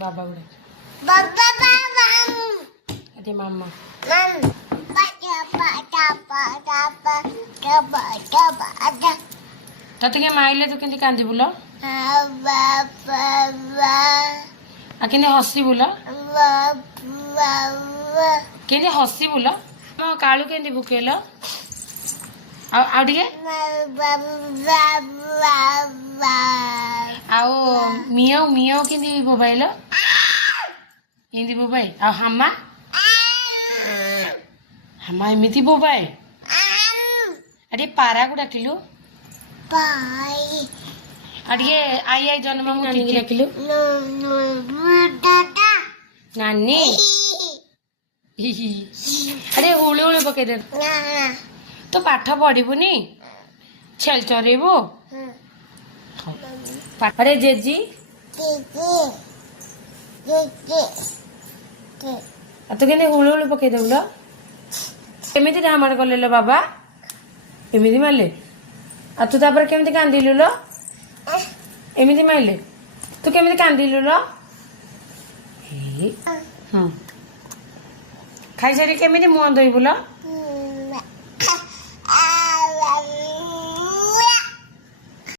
बाबा गुड़े बाबा बाबा अरे मामा मम पाटा पाटा पाटा पाटा पाटा पाटा तते के माइले तो केंदी कांदी बुलो बाबा बाबा आ केंदी हसी बुलो बाबा केंदी हसी बुलो म काळू केंदी बुकेलो आ डिगे बाबा आओ मियाओ मियाओ केंदी बोबाइलो केंदी बोबाई आ हम्मा हम्मा एमिति बोबाई अरे पारा को डाकिलु बाय अडिगे आई आई जन्म को नानी की डाकिलु नो नो दादा नानी अरे हुळु हुळु पके दे ना तो पाठ पढ़िबुनी छेल चरेबु अरे जेजी तो केने हुळु हुळु पके देबुलो केमिति ढामड़ कलेलो बाबा एमिति मारले आ तू तापर केमिति कांदिलु लो एमिति मारले तू केमिति कांदिलु लो खाई सारी केमिति मुह धोइबु लो